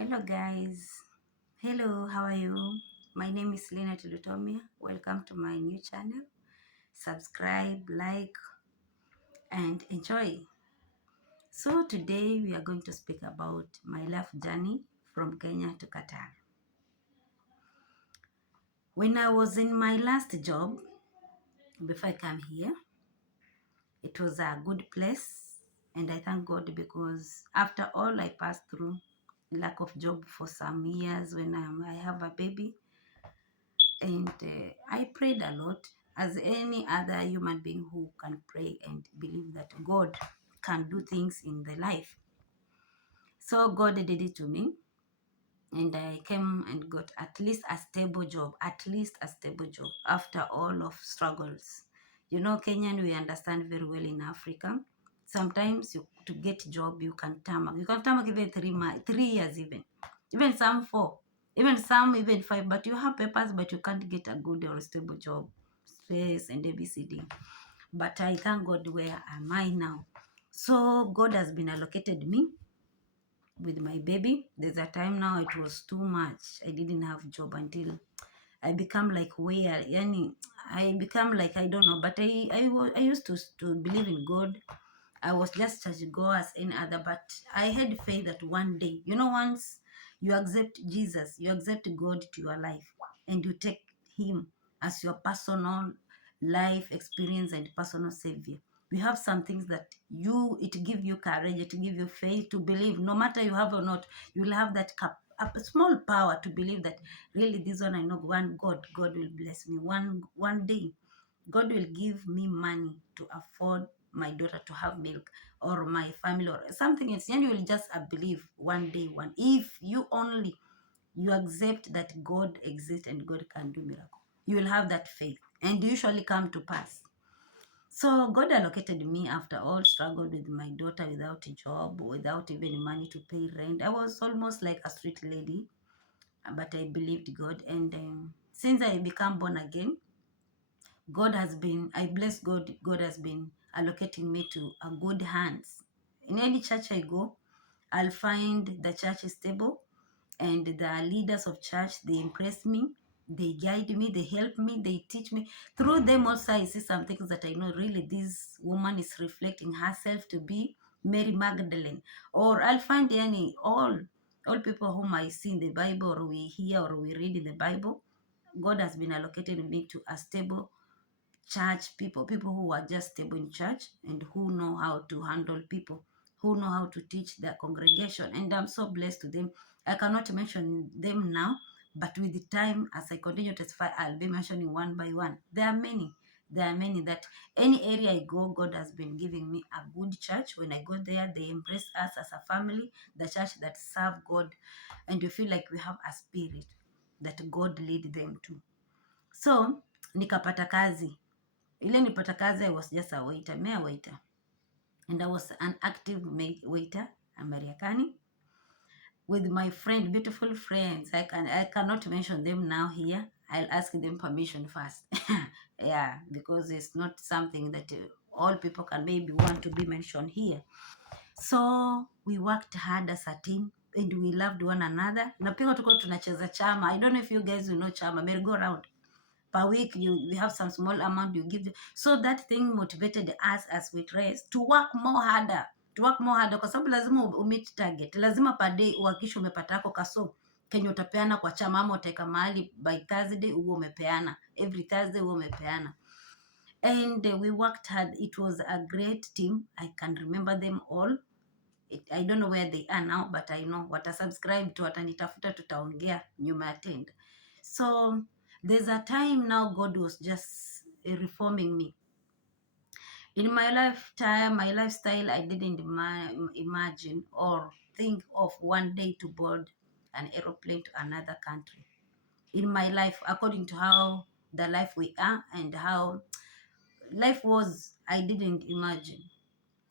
Hello guys. Hello, how are you? My name is Lina Lutomia. Welcome to my new channel. Subscribe, like, and enjoy. So today we are going to speak about my life journey from Kenya to Qatar. When I was in my last job, before I come here, it was a good place, and I thank God because after all I passed through lack of job for some years when I have a baby. And I prayed a lot, as any other human being who can pray and believe that God can do things in the life. So God did it to me, and I came and got at least a stable job, after all of struggles. You know, Kenyan, we understand very well in Africa. Sometimes to get job, you can tamak. You can tamak even 3 years, even some 4, even some even 5. But you have papers, but you can't get a good or stable job, space and ABCD. But I thank God, where am I now? So God has been allocated me with my baby. There's a time now it was too much. I didn't have job until I become like where yani I become like I don't know, but I used to believe in God. I was just church go as any other, but I had faith that one day, once you accept Jesus, you accept God to your life, and you take Him as your personal life experience and personal savior. We have some things that it give you courage, it give you faith to believe, no matter you have or not, you'll have that a small power to believe that really this one I know one God will bless me one day. God will give me money to afford my daughter to have milk, or my family, or something else. And you will just believe one day, if you only you accept that God exists and God can do miracle, you will have that faith and usually come to pass. So God allocated me after all struggled with my daughter without a job, without even money to pay rent. I was almost like a street lady, but I believed God. And since I become born again, I bless God, God has been allocating me to a good hands. In any church I go, I'll find the church is stable, and the leaders of church, they impress me, they guide me, they help me, they teach me. Through them also, I see some things that I know really this woman is reflecting herself to be Mary Magdalene. Or I'll find all people whom I see in the Bible, or we hear or we read in the Bible. God has been allocated me to a stable church people who are just stable in church, and who know how to handle people, who know how to teach their congregation. And I'm so blessed to them. I cannot mention them now, but with the time, as I continue to testify, I'll be mentioning one by one. There are many. There are many that any area I go, God has been giving me a good church. When I go there, they embrace us as a family, the church that serve God, and you feel like we have a spirit that God lead them to. So nikapata kazi. Ile nipata kazi, I was just a waiter, mere waiter. And I was an active waiter, Americani, with my friend, beautiful friends. I cannot mention them now here. I'll ask them permission first. Yeah, because it's not something that all people can maybe want to be mentioned here. So we worked hard as a team, and we loved one another. Na pia tuko tunacheza chama. I don't know if you guys will know chama, merry-go-round. Per week we have some small amount you give, so that thing motivated us as we race to work more harder, kwa sababu lazima umeet target, lazima per day uhakikishe umepata yako kaso kenye utapeana kwa chama, ama utaweka mahali by Thursday huo umepeana, every Thursday huo umepeana. And we worked hard. It was a great team. I can remember them all. I don't know where they are now, but I know watasubscribe to, watanitafuta, tutaongea nyuma ya tent. So there's a time now God was just reforming me. In my lifetime, my lifestyle, I didn't imagine or think of one day to board an aeroplane to another country. In my life, according to how the life we are and how life was, I didn't imagine.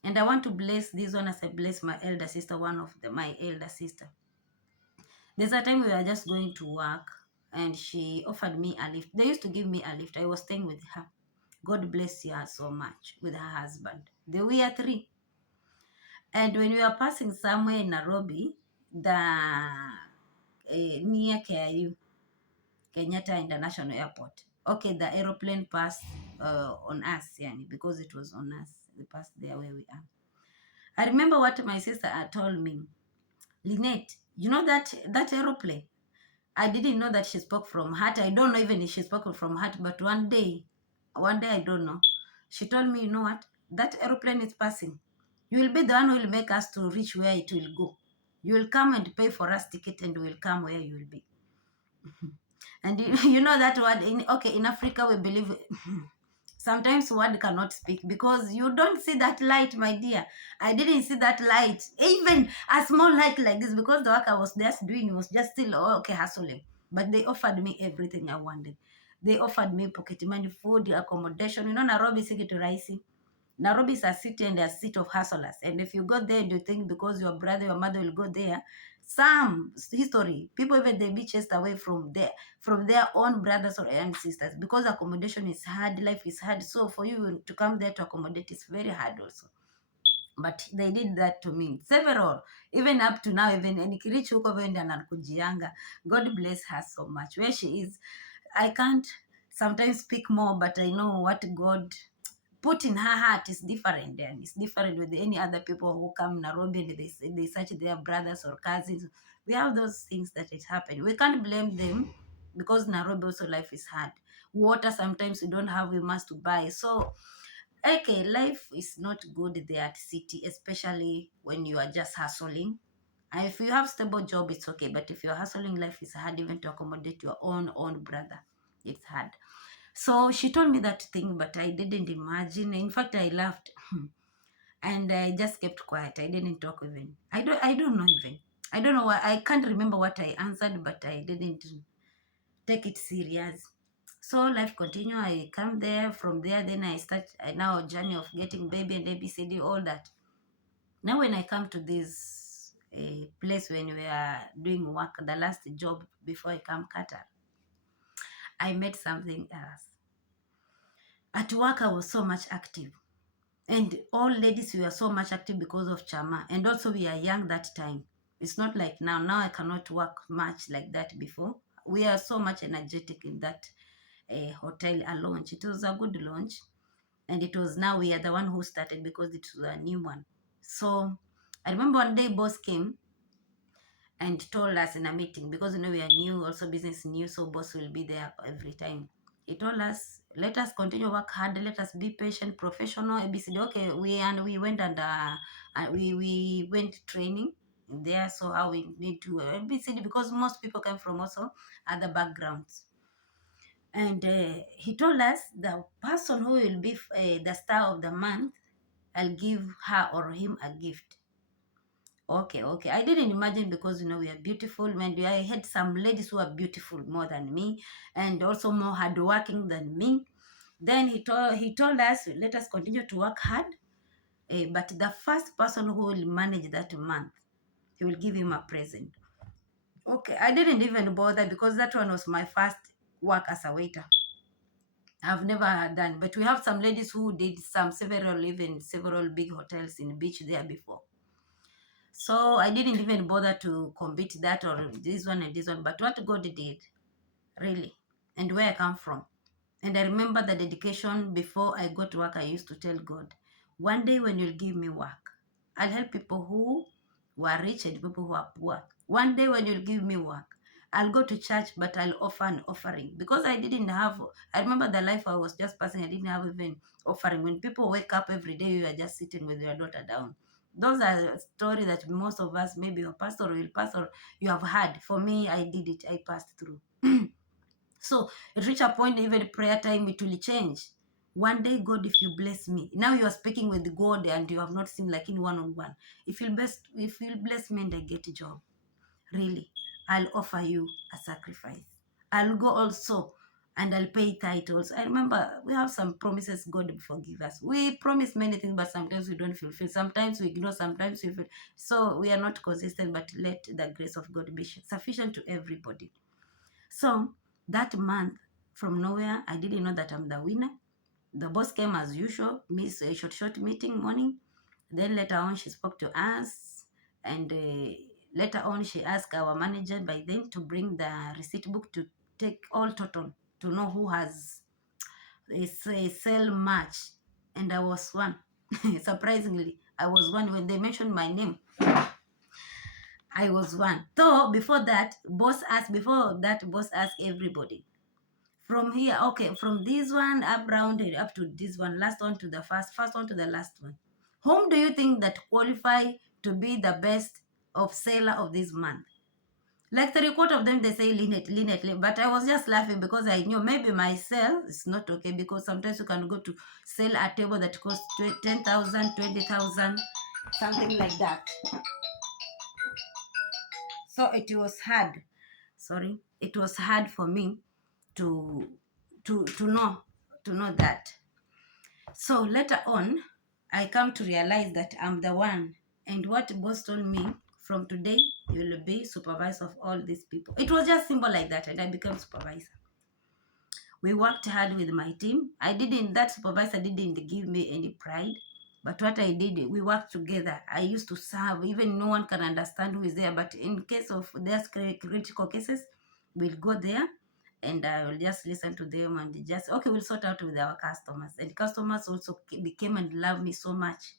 And I want to bless this one as I bless my elder sister, my elder sister. There's a time we were just going to work, and she offered me a lift. They used to give me a lift. I was staying with her. God bless her so much, with her husband. They were 3. And when we were passing somewhere in Nairobi, near KIU, Kenyatta International Airport. Okay, the aeroplane passed on us, yani, because it was on us. They passed there where we are. I remember what my sister had told me. Lynette, you know that aeroplane? I didn't know that she spoke from heart. I don't know even if she spoke from heart, but one day, I don't know. She told me, you know what? That aeroplane is passing. You will be the one who will make us to reach where it will go. You will come and pay for us ticket and we will come where you will be. And you know that word in Africa we believe sometimes word cannot speak because you don't see that light, my dear. I didn't see that light, even a small light like this, because the work I was just doing was just still okay, hustling. But they offered me everything I wanted. They offered me pocket money, food, accommodation. You know, Nairobi si kitu rahisi. Nairobi is a city and a seat of hustlers. And if you go there and you think because your brother, your mother will go there, some history, people even they be chased away from their own brothers or and sisters because accommodation is hard, life is hard. So for you to come there to accommodate is very hard also. But they did that to me several, even up to now, even nikirich huko vende anakujianga. God bless her so much where she is. I can't sometimes speak more, but I know what God put in her heart is different, and it's different with any other people who come Nairobi and they search their brothers or cousins. We have those things that it happened. We can't blame them because Nairobi also life is hard. Water sometimes we don't have, we must buy. So okay, life is not good there at city, especially when you are just hustling. And if you have stable job, it's okay. But if you're hustling, life is hard even to accommodate your own brother. It's hard. So she told me that thing, but I didn't imagine. In fact, I laughed and I just kept quiet. I didn't talk even. I don't know even. I don't know why. I can't remember what I answered, but I didn't take it serious. So life continue. I come there. From there, then I start now a journey of getting baby and ABCD, all that. Now when I come to this place when we are doing work, the last job before I come Qatar, I met something else. At work, I was so much active. And all ladies, we were so much active because of Chama. And also we are young that time. It's not like now. Now I cannot work much like that before. We are so much energetic in that hotel, a launch. It was a good launch. And it was now we are the one who started because it was a new one. So I remember one day boss came and told us in a meeting, because we are new, also business new, so boss will be there every time. He told us, let us continue work hard, let us be patient, professional, ABCD. Okay, we went and we went training there, so how we need to ABCD, because most people come from also other backgrounds. And he told us the person who will be the star of the month, I'll give her or him a gift. Okay. I didn't imagine because we are beautiful. When I had some ladies who are beautiful more than me and also more hardworking than me. Then he told us, let us continue to work hard. But the first person who will manage that month, he will give him a present. Okay, I didn't even bother because that one was my first work as a waiter. I've never done, but we have some ladies who did several big hotels in beach there before. So I didn't even bother to compete that or this one and this one. But what God did, really, and where I come from. And I remember the dedication before I go to work, I used to tell God, one day when you'll give me work, I'll help people who are rich and people who are poor. One day when you'll give me work, I'll go to church, but I'll offer an offering. Because I remember the life I was just passing, I didn't have even offering. When people wake up every day, you are just sitting with your daughter down. Those are stories that most of us, maybe your pastor will pass or you have heard. For me, I did it. I passed through. So it reached a point, even prayer time, it will change. One day, God, if you bless me, now you are speaking with God and you have not seen like in one-on-one. If you'll bless me and I get a job, really, I'll offer you a sacrifice. I'll go also and I'll pay titles. I remember we have some promises God will forgive us. We promise many things, but sometimes we don't fulfill. Sometimes we ignore, sometimes we feel. So we are not consistent, but let the grace of God be sufficient to everybody. So that month, from nowhere, I didn't know that I'm the winner. The boss came as usual, miss a short meeting morning. Then later on, she spoke to us, and Later on, she asked our manager by then to bring the receipt book to take all total to know who has a sale match. And I was one. Surprisingly, I was one. When they mentioned my name, I was one. So before that, boss asked everybody. From here, okay, from this one up rounded up to this one, last one to the first one to the last one. Whom do you think that qualify to be the best of seller of this month? Like 3/4 of them, they say Lynette, Lynette, Lynette. But I was just laughing because I knew maybe my sale is not okay, because sometimes you can go to sell a table that costs 10,000, 20,000, something like that. So it was hard. Sorry, it was hard for me to know that. So later on, I come to realize that I'm the one. And what boss told me, from today, you will be supervisor of all these people. It was just simple like that, and I became supervisor. We worked hard with my team. That supervisor didn't give me any pride. But what I did, we worked together. I used to serve, even no one can understand who is there. But in case of there's critical cases, we'll go there and I will just listen to them and just, okay, we'll sort out with our customers. And customers also became and love me so much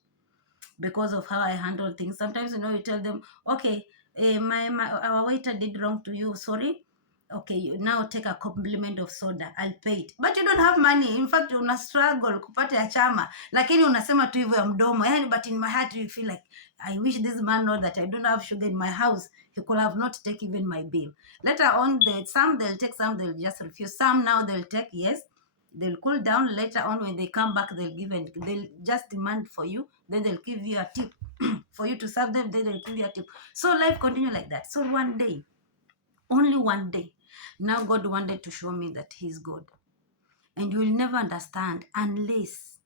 because of how I handle things. Sometimes, you tell them, okay, our waiter did wrong to you, sorry. Okay, you now take a compliment of soda, I'll pay it. But you don't have money. In fact, una struggle kupata ya chama, lakini unasema tu hivyo ya mdomo. But in my heart you feel like, I wish this man know that I don't have sugar in my house. He could have not take even my bill. Later on, some they'll take, some they'll just refuse. Some now they'll take, yes. They'll cool down. Later on, when they come back, they'll just demand for you. Then they'll give you a tip for you to serve them. Then they'll give you a tip. So life continue like that. So one day, only one day, now God wanted to show me that He's God. And you will never understand unless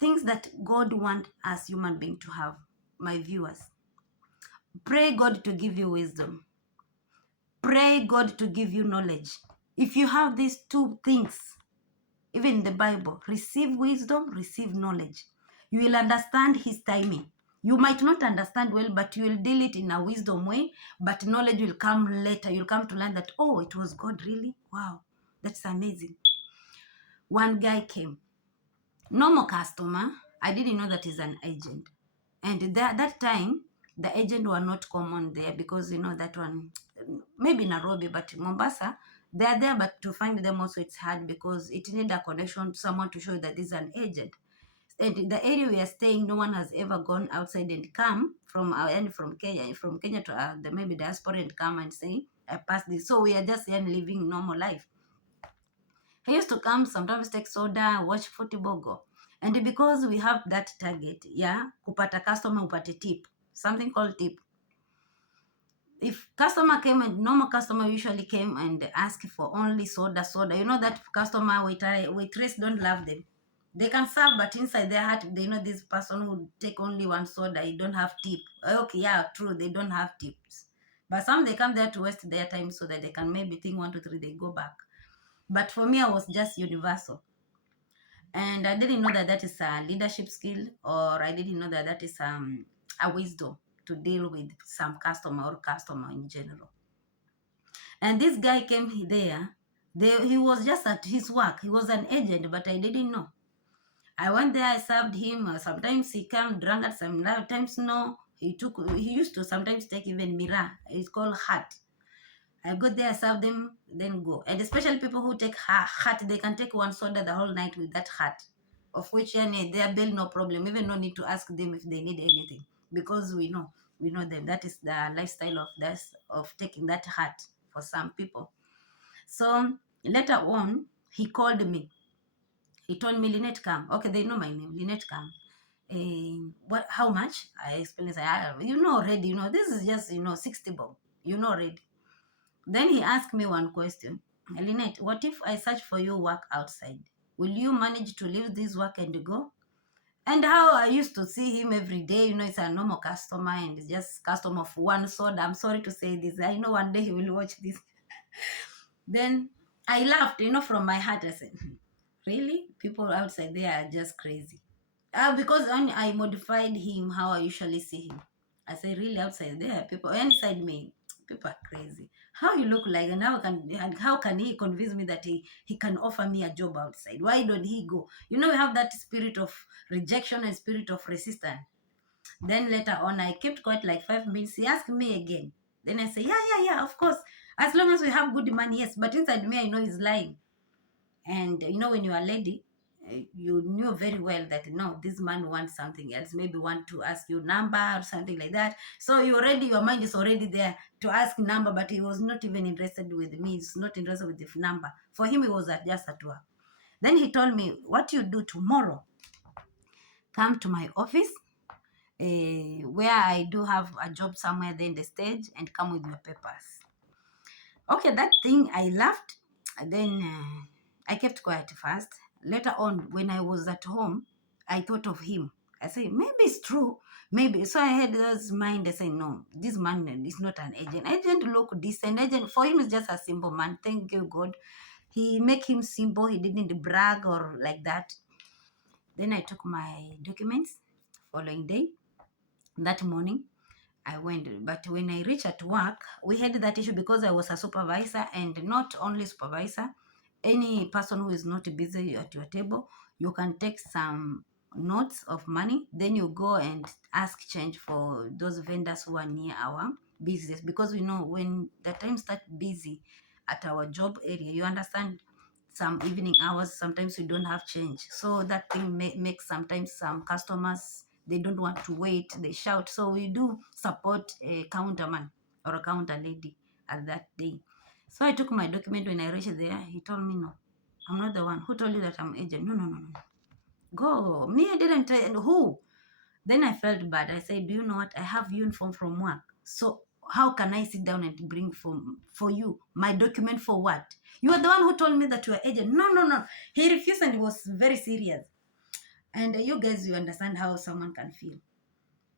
things that God wants us human beings to have, my viewers. Pray God to give you wisdom. Pray God to give you knowledge. If you have these two things, even in the Bible, receive wisdom, receive knowledge. You will understand His timing. You might not understand well, but you will deal it in a wisdom way, but knowledge will come later. You'll come to learn that, oh, it was God, really? Wow, that's amazing. One guy came. Normal customer, I didn't know that he's an agent. And that time, the agent were not common there because, that one, maybe Nairobi, but Mombasa, they're there, but to find them also it's hard because it need a connection to someone to show that this is an agent. And in the area we are staying, no one has ever gone outside and come from our end, from Kenya to maybe diaspora and come and say, I passed this. So we are just here living normal life. He used to come, sometimes take soda, watch football, go. And because we have that target, yeah, kupata customer, upate tip, something called tip. If customer came, and normal customer usually came and asked for only soda, you know that customer, waitress don't love them. They can serve, but inside their heart, they know this person who take only one soda, he don't have tip. Okay, yeah, true, they don't have tips. But some, they come there to waste their time so that they can maybe think 1, 2, 3, they go back. But for me, I was just universal. And I didn't know that that is a leadership skill, or I didn't know that that is a wisdom to deal with some customer or customer in general. And this guy came there. He was just at his work. He was an agent, but I didn't know. I went there, I served him. Sometimes he came drunk, at sometimes no. He used to sometimes take even mirror. It's called hat. I go there, serve them, then go. And especially people who take hat, they can take one soda the whole night with that hat, of which their bill no problem. Even no need to ask them if they need anything, because we know them. That is the lifestyle of taking that hat for some people. So later on, he called me. He told me, Lynette, come. Okay, they know my name. Lynette, come. What? How much? I explained. Already. This is just 60 bob. Already. Then he asked me one question. Lynette, what if I search for you work outside? Will you manage to leave this work and go? And how I used to see him every day, it's a normal customer and just customer of one soda. I'm sorry to say this. I know one day he will watch this. Then I laughed, from my heart. I said, really? People outside there are just crazy. Because I modified him how I usually see him. I say, really, outside there, people inside me, people are crazy. How you look like, and how can he convince me that he can offer me a job outside? Why don't he go? You know, we have that spirit of rejection and spirit of resistance. Then later on, I kept quiet like 5 minutes. He asked me again. Then I say, yeah, of course. As long as we have good money, yes. But inside me, I know he's lying. And you know, when you are a lady, you knew very well that no, this man wants something else. Maybe want to ask you number or something like that. So your mind is already there to ask number, but he was not even interested with me. He's not interested with the number. For him, it was just at work. Then he told me, what you do tomorrow, come to my office, where I do have a job somewhere there in the stage, and come with your papers. Okay, that thing I laughed. Then I kept quiet first. Later on, when I was at home, I thought of him. I said, maybe it's true. Maybe. So I had those mind. I said, no, this man is not an agent. Agent look decent. Agent, for him, is just a simple man. Thank you, God. He make him simple. He didn't brag or like that. Then I took my documents following day. That morning, I went, but when I reached at work, we had that issue because I was a supervisor, and not only supervisor, any person who is not busy at your table, you can take some notes of money, then you go and ask change for those vendors who are near our business, because we know when the time start busy at our job area, you understand, some evening hours, sometimes we don't have change. So that thing makes sometimes some customers, they don't want to wait, they shout. So we do support a counterman or a counter lady at that day. So I took my document. When I reached there, he told me, no, I'm not the one. Who told you that I'm agent? No. Go. Me, I didn't tell you. Who? Then I felt bad. I said, do you know what? I have uniform from work. So how can I sit down and bring for you my document for what? You are the one who told me that you are agent. No. He refused, and he was very serious. And you guys, you understand how someone can feel.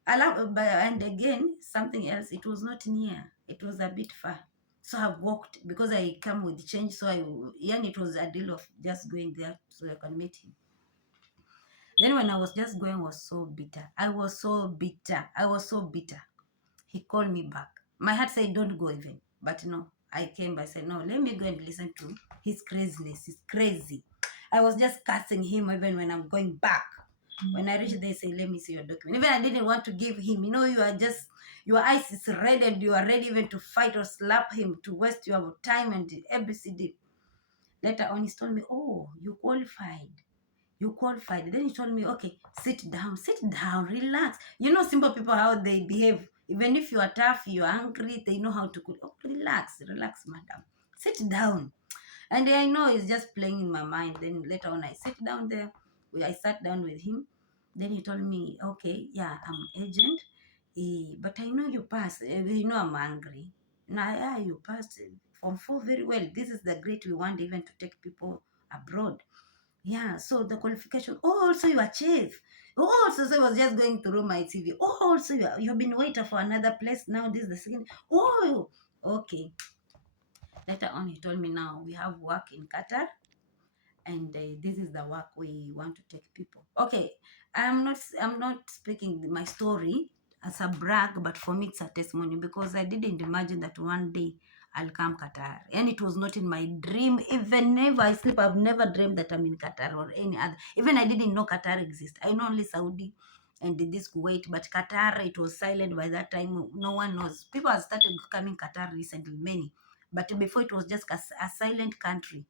And again, something else, it was not near. It was a bit far. So I walked because I come with change. So it was a deal of just going there so I can meet him. Then when I was just going, I was so bitter. I was so bitter. He called me back. My heart said, don't go even. But no, I came. I said, no, let me go and listen to his craziness. He's crazy. I was just cursing him even when I'm going back. When I reached there, I say, let me see your document. Even I didn't want to give him. You know, your eyes is red and you are ready even to fight or slap him to waste your time and ABCD. Later on, he told me, oh, you qualified. Then he told me, okay, sit down, relax. You know, simple people, how they behave. Even if you are tough, you are angry, they know how to relax, madam. Sit down. And I know it's just playing in my mind. Then later on, I sit down there. I sat down with him. Then he told me, okay, yeah, I'm agent. But I know you passed. You know I'm angry. Now, yeah, you passed Form 4 very well. This is the grade we want even to take people abroad. Yeah, so the qualification. Oh, also you are chief. Oh, also, so I was just going through my TV. Oh, also you've been waiting for another place. Now this is the second. Oh, okay. Later on, he told me, now we have work in Qatar, and this is the work we want to take people. Okay, I'm not speaking my story as a brag, but for me it's a testimony, because I didn't imagine that one day I'll come Qatar, and it was not in my dream. Even never I sleep, I've never dreamed that I'm in Qatar or any other. Even I didn't know Qatar exists. I know only Saudi and this Kuwait, but Qatar, it was silent by that time. No one knows. People have started coming Qatar recently, many, but before it was just a silent country.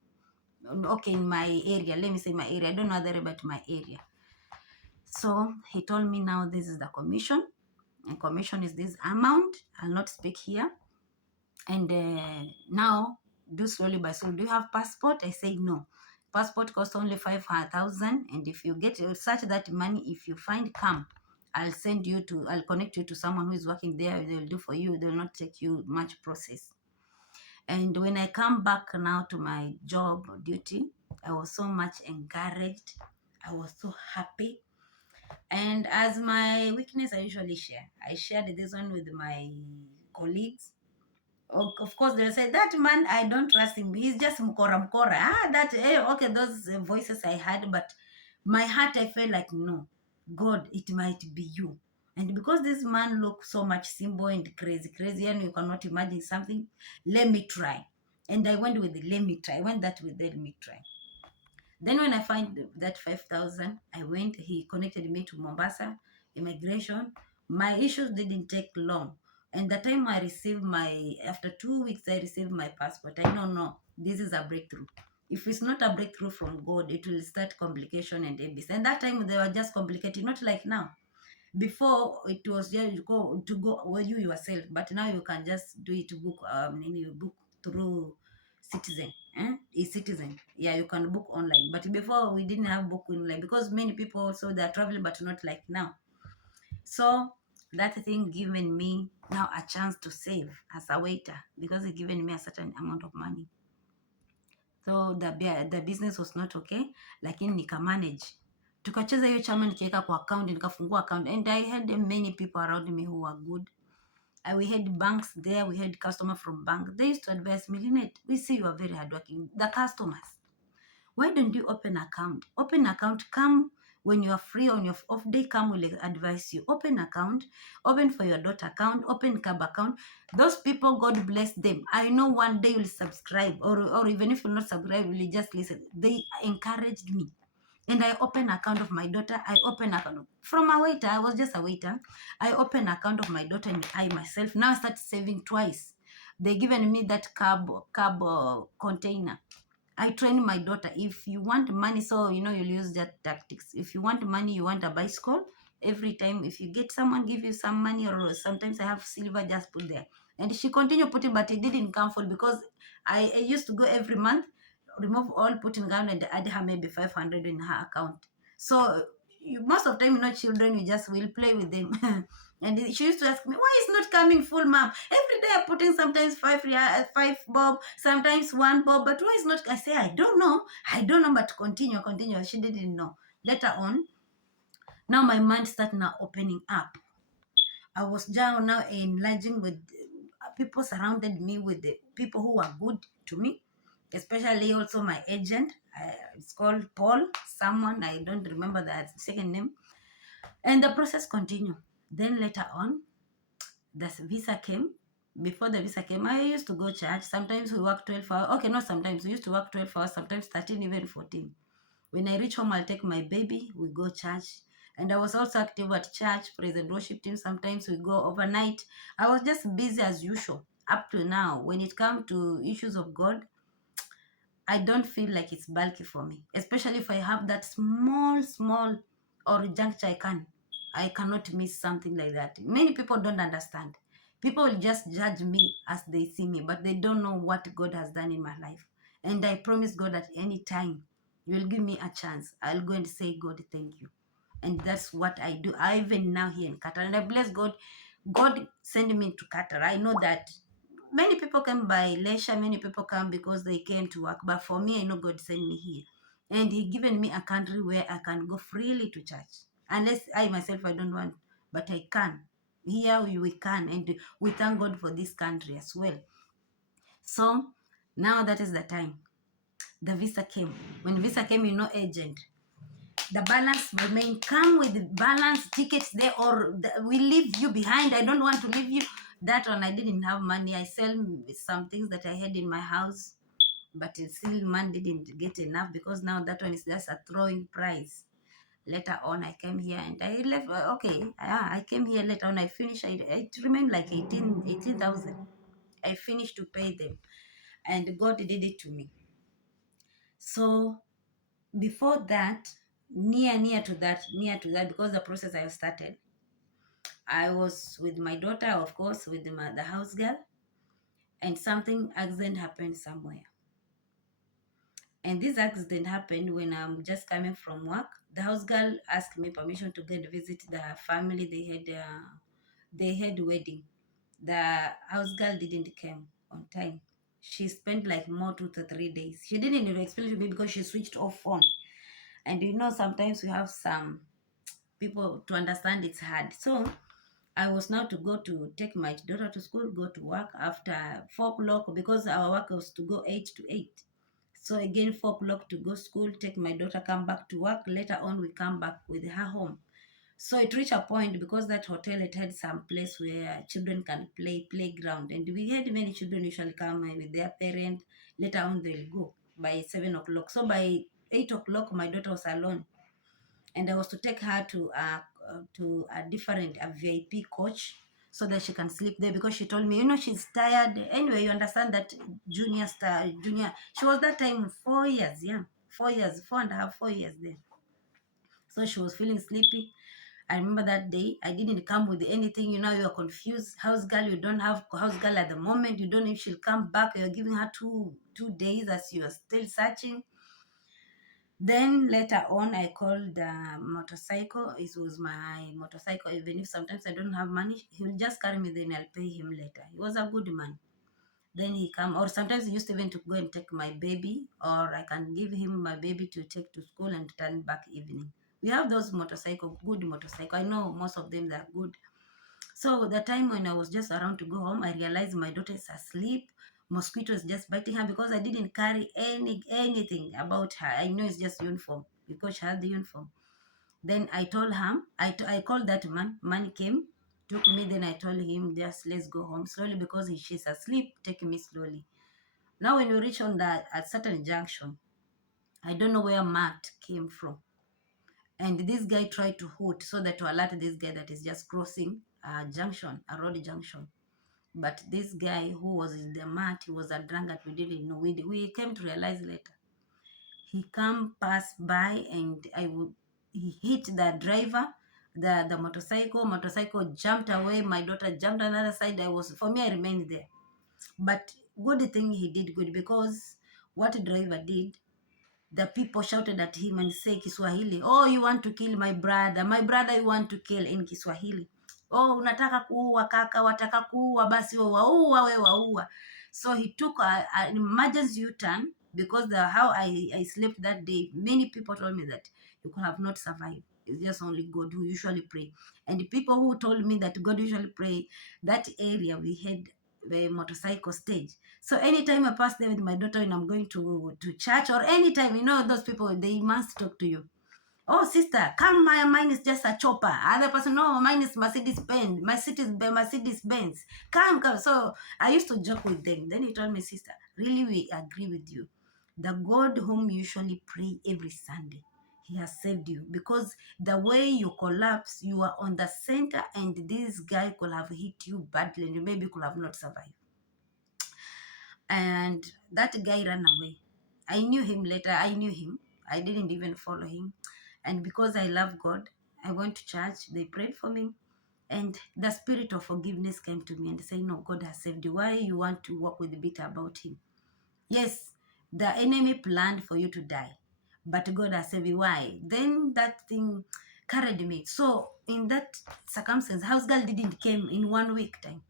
Okay, in my area, let me say my area, I don't know other about my area. So he told me, now this is the commission, and commission is this amount. I'll not speak here. And now do slowly by slowly. Do you have passport? I say no. Passport costs only 5,000, and if you get such that money, if you find, come, I'll connect you to someone who is working there. They will do for you. They will not take you much process. And when I come back now to my job duty, I was so much encouraged. I was so happy. And as my weakness, I usually share. I shared this one with my colleagues. Of course, they'll say, that man, I don't trust him. He's just mkora mkora. Okay, those voices I had, but my heart, I felt like, no, God, it might be you. And because this man looked so much simple and crazy, and you cannot imagine something, let me try. And I went with the let me try. I went that with the let me try. Then when I find that 5,000, I went, he connected me to Mombasa, immigration. My issues didn't take long. And the time I received after 2 weeks, I received my passport. I know, no, this is a breakthrough. If it's not a breakthrough from God, it will start complication and abuse. And that time they were just complicated, not like now. Before it was just go well you yourself, but now you can just do it book you book through Citizen, e-citizen. Yeah, you can book online, but before we didn't have book online because many people also they're traveling, but not like now. So that thing given me now a chance to save as a waiter because it given me a certain amount of money. So the business was not okay, lakini nika manage. Tukacheza hiyo chama, nikaweka kwa account, nikafungua account, and I had many people around me who were good. We had banks there, we had customer from bank. They used to advise me, Lynette, we see you are very hardworking. The customers, why don't you open account? Open account, come when you are free on your off day, come will advise you. Open account, open for your daughter account, open cab account. Those people, God bless them. I know one day you'll subscribe, or even if you'll not subscribe, you'll just listen. They encouraged me. And I open account of my daughter. I open account from a waiter. I was just a waiter. I open account of my daughter and I myself. Now I start saving twice. They given me that cab container. I train my daughter. If you want money, so you know you'll use that tactics. If you want money, you want a bicycle. Every time, if you get someone give you some money, or sometimes I have silver, just put there. And she continued putting, but it didn't come full because I used to go every month, remove all, put in account, and add her maybe 500 in her account. So most of the time, children, you just will play with them. And she used to ask me, why is not coming full, mom? Every day I'm putting sometimes 5 bob, sometimes 1 bob, but why is not? I say, I don't know, but continue. She didn't know. Later on, now my mind started now opening up. I was down now enlarging with people surrounded me with the people who were good to me, especially also my agent. It's called Paul, someone, I don't remember the second name. And the process continued. Then later on, the visa came. Before the visa came, I used to go church. Sometimes we work 12 hours. Okay, not sometimes. We used to work 12 hours, sometimes 13, even 14. When I reach home, I'll take my baby. We go church. And I was also active at church, praise and worship team. Sometimes we go overnight. I was just busy as usual up to now. When it comes to issues of God, I don't feel like it's bulky for me, especially if I have that small or juncture I cannot miss something like that. Many people don't understand. People will just judge me as they see me, but they don't know what God has done in my life. And I promise God at any time, you will give me a chance. I'll go and say, God, thank you. And that's what I do. I even now here in Qatar, and I bless God. God sent me to Qatar. I know that many people come by leisure, many people come because they came to work. But for me, I know God sent me here. And He given me a country where I can go freely to church. Unless I myself, I don't want, but I can. Here we can. And we thank God for this country as well. So now that is the time. The visa came. When visa came, agent. The balance remain. Come with the balance tickets there, or we leave you behind. I don't want to leave you. That one, I didn't have money. I sell some things that I had in my house, but it still man didn't get enough because now that one is just a throwing price. Later on, I came here and I left. Okay, I came here later on. I finished. It remained like 18,000. I finished to pay them, and God did it to me. So before that, near to that, because the process I started, I was with my daughter, of course, with the house girl, and something accident happened somewhere. And this accident happened when I'm just coming from work. The house girl asked me permission to go and visit the family. They had wedding. The house girl didn't come on time. She spent like more 2 to 3 days. She didn't even explain to me because she switched off phone. And sometimes we have some people to understand it's hard. So I was now to go to take my daughter to school, go to work after 4 o'clock because our work was to go 8 to 8. So again, 4 o'clock to go school, take my daughter, come back to work. Later on, we come back with her home. So it reached a point, because that hotel, it had some place where children can play, playground, and we had many children usually come with their parent. Later on, they'll go by 7 o'clock. So by 8 o'clock, my daughter was alone, and I was to take her to a different VIP coach so that she can sleep there, because she told me, she's tired. Anyway, you understand that junior. She was that time 4 years, yeah, 4 years, 4.5, 4 years there. So she was feeling sleepy. I remember that day I didn't come with anything. You are confused. House girl, you don't have house girl at the moment. You don't know if she'll come back. You're giving her two days as you are still searching. Then later on, I called motorcycle. It was my motorcycle. Even if sometimes I don't have money, he'll just carry me. Then I'll pay him later. He was a good man. Then he come, or sometimes he used even to go and take my baby, or I can give him my baby to take to school and turn back evening. We have those motorcycle, good motorcycle. I know most of them, they're good. So the time when I was just around to go home, I realized my daughter is asleep. Mosquitoes just biting her, because I didn't carry anything about her. I know it's just uniform, because she had the uniform. Then I told him, I called that man. Man came, took me. Then I told him, just let's go home slowly, because she's asleep. Take me slowly. Now when we reach on that at certain junction, I don't know where Matt came from. And this guy tried to hoot so that to alert this guy that is just crossing a junction, a road junction. But this guy who was in the mat, he was a drunkard. We didn't know. We came to realize later. He come pass by, and he hit the driver, the motorcycle. Motorcycle jumped away. My daughter jumped on the other side. I remained there. But good thing he did good, because what driver did, the people shouted at him and say Kiswahili, oh, you want to kill my brother, you want to kill, in Kiswahili. Oh, unataka kuua kaka, wataka kuua, basi waua. So he took an emergency U-turn, because how I slept that day, many people told me that you could have not survived. It's just only God who usually pray. And the people who told me that God usually pray, that area we had the motorcycle stage. So anytime I pass there with my daughter when I'm going to church, or anytime, those people, they must talk to you. Oh, sister, come, mine is just a chopper. Other person, no, mine is Mercedes Benz. Mercedes Benz. Come. So I used to joke with them. Then he told me, sister, really, we agree with you. The God whom you usually pray every Sunday, he has saved you, because the way you collapse, you are on the center, and this guy could have hit you badly, and you maybe could have not survived. And that guy ran away. I knew him later. I didn't even follow him. And because I love God, I went to church. They prayed for me. And the spirit of forgiveness came to me and said, no, God has saved you. Why you want to walk with the bitter about him? Yes, the enemy planned for you to die, but God has saved you. Why? Then that thing carried me. So in that circumstance, house girl didn't came in 1 week time.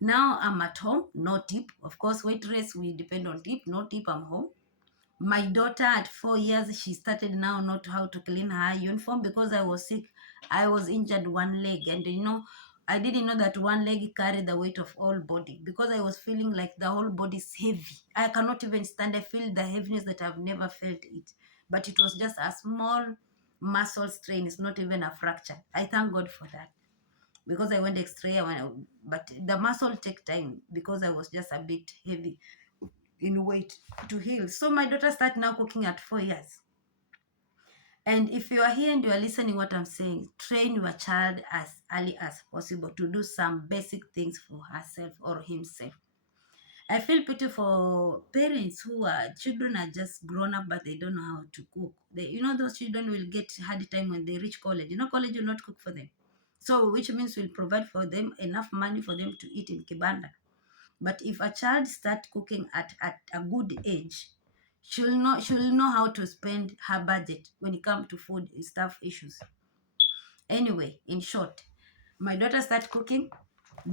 Now I'm at home, no tip. Of course, waitress, we depend on tip. No tip, I'm home. My daughter at 4 years, she started now not how to clean her uniform, because I was sick. I was injured one leg, and I didn't know that one leg carried the weight of all body, because I was feeling like the whole body is heavy. I cannot even stand. I feel the heaviness that I've never felt it. But it was just a small muscle strain. It's not even a fracture. I thank God for that, because I went X-ray, but the muscle take time, because I was just a bit heavy in weight to heal. So my daughter started now cooking at 4 years. And if you are here and you are listening what I'm saying, train your child as early as possible to do some basic things for herself or himself. I feel pity for parents who are children are just grown up, but they don't know how to cook. Those children will get hard time when they reach college. College will not cook for them. So which means we'll provide for them enough money for them to eat in kibanda. But if a child start cooking at a good age, she'll know how to spend her budget when it comes to food stuff issues. Anyway, in short, my daughter started cooking,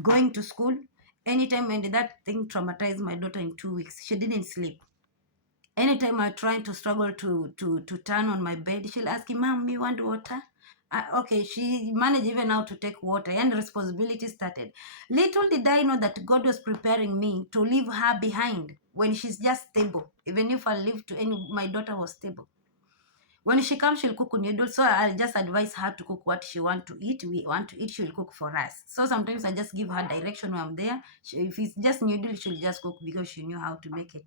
going to school anytime, and that thing traumatized my daughter in 2 weeks. She didn't sleep. Anytime I try to struggle to turn on my bed, she'll ask me, Mom, you want water? Okay, she managed even now to take water, and responsibility started. Little did I know that God was preparing me to leave her behind when she's just stable. Even if I lived to any, my daughter was stable. When she comes, she'll cook noodles. So I'll just advise her to cook what she want to eat. We want to eat, she'll cook for us. So sometimes I just give her direction when I'm there. If it's just noodles, she'll just cook because she knew how to make it.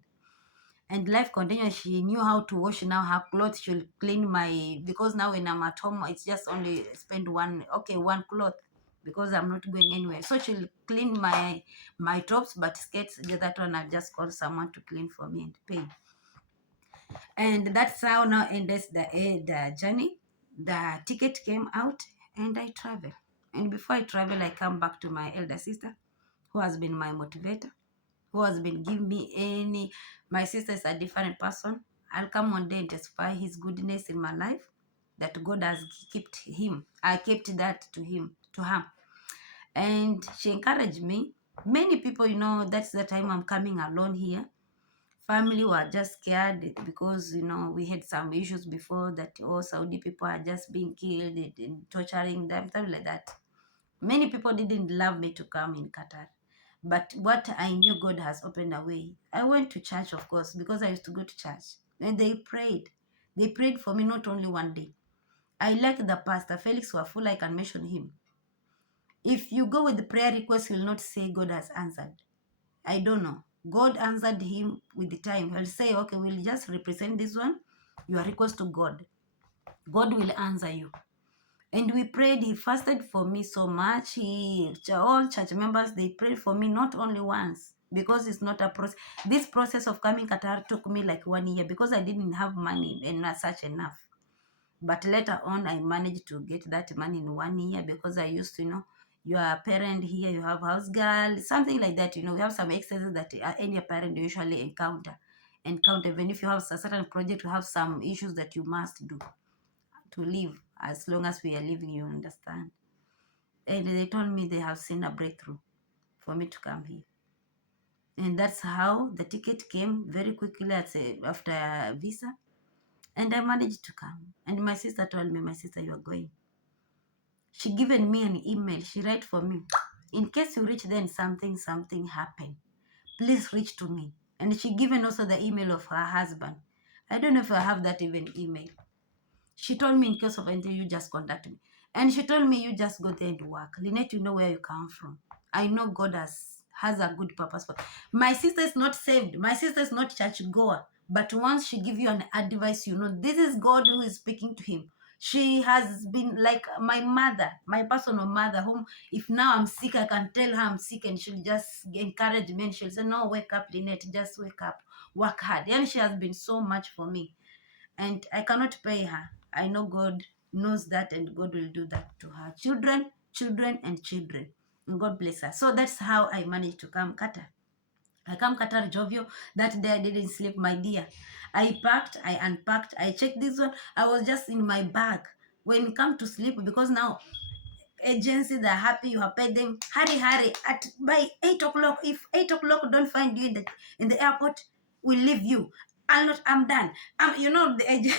And life continues. She knew how to wash now her clothes. She'll clean my, because now when I'm at home, it's just only spend one cloth because I'm not going anywhere. So she'll clean my tops, but skirts, that one I'll just call someone to clean for me and pay. And that's how now ends the journey. The ticket came out and I travel. And before I travel, I come back to my elder sister, who has been my motivator, who has been giving me any. My sister is a different person. I'll come one day and testify his goodness in my life, that God has kept him. I kept that to her. And she encouraged me. Many people, that's the time I'm coming alone here. Family were just scared because we had some issues before that. Oh, Saudi people are just being killed and torturing them, stuff like that. Many people didn't love me to come in Qatar, but what I knew, God has opened a way. I went to church, of course, because I used to go to church, and they prayed for me, not only one day. I like the pastor Felix Wafula. I can mention him. If you go with the prayer request, he will not say God has answered. I don't know. God answered him with the time. He'll say, okay, we'll just represent this one, your request to God. God will answer you. And we prayed. He fasted for me so much. All church members, they prayed for me not only once, because it's not a process. This process of coming Qatar took me like 1 year because I didn't have money and not such enough. But later on, I managed to get that money in 1 year because I used to, you are a parent here, you have house girl, something like that. We have some exercises that any parent usually encounter. Even if you have a certain project, you have some issues that you must do to live. As long as we are living, you understand. And they told me they have seen a breakthrough for me to come here. And that's how the ticket came very quickly after a visa. And I managed to come. And my sister told me, my sister, you are going. She given me an email. She write for me. In case you reach there and something happen, please reach to me. And she given also the email of her husband. I don't know if I have that even email. She told me in case of anything, you just contact me. And she told me, you just go there and work. Lynette, you know where you come from. I know God has a good purpose for. My sister is not saved. My sister is not church goer. But once she give you an advice, this is God who is speaking to him. She has been like my mother, my personal mother, whom if now I'm sick, I can tell her I'm sick and she'll just encourage me and she'll say, no, wake up, Lynette, just wake up, work hard. And she has been so much for me. And I cannot pay her. I know God knows that, and God will do that to her children, and children. And God bless her. So that's how I managed to come Qatar. I come Qatar jovial. That day I didn't sleep, my dear. I packed, I unpacked, I checked this one. I was just in my bag. When it come to sleep, because now agencies are happy you have paid them. Hurry, at by 8 o'clock. If 8 o'clock don't find you in the airport, we'll leave you. I'm done. The agent.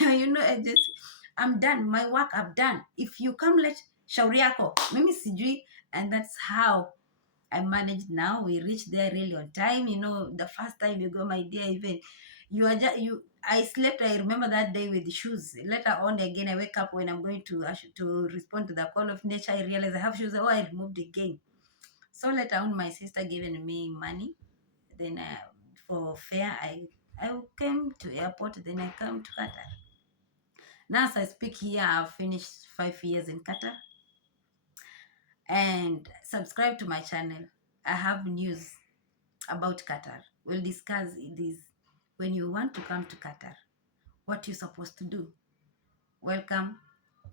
Agency. I'm done. My work I've done. If you come late, shauri yako. Mimi sijui. And that's how I managed now. We reached there really on time. The first time you go, my dear, even I slept. I remember that day with the shoes. Later on, again, I wake up when I'm going to respond to the call of nature. I realize I have shoes. Oh, I removed again. So later on, my sister given me money. Then for fare, I came to airport. Then I come to Qatar. Now, as I speak here, I've finished 5 years in Qatar. And subscribe to my channel. I have news about Qatar. We'll discuss this when you want to come to Qatar. What you're supposed to do. Welcome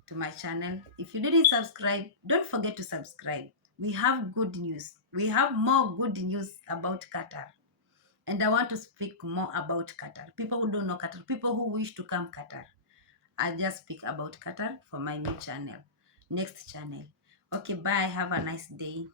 to my channel. If you didn't subscribe, don't forget to subscribe. We have good news. We have more good news about Qatar. And I want to speak more about Qatar. People who don't know Qatar, people who wish to come Qatar. I just speak about Qatar for my new channel, next channel. Okay, bye. Have a nice day.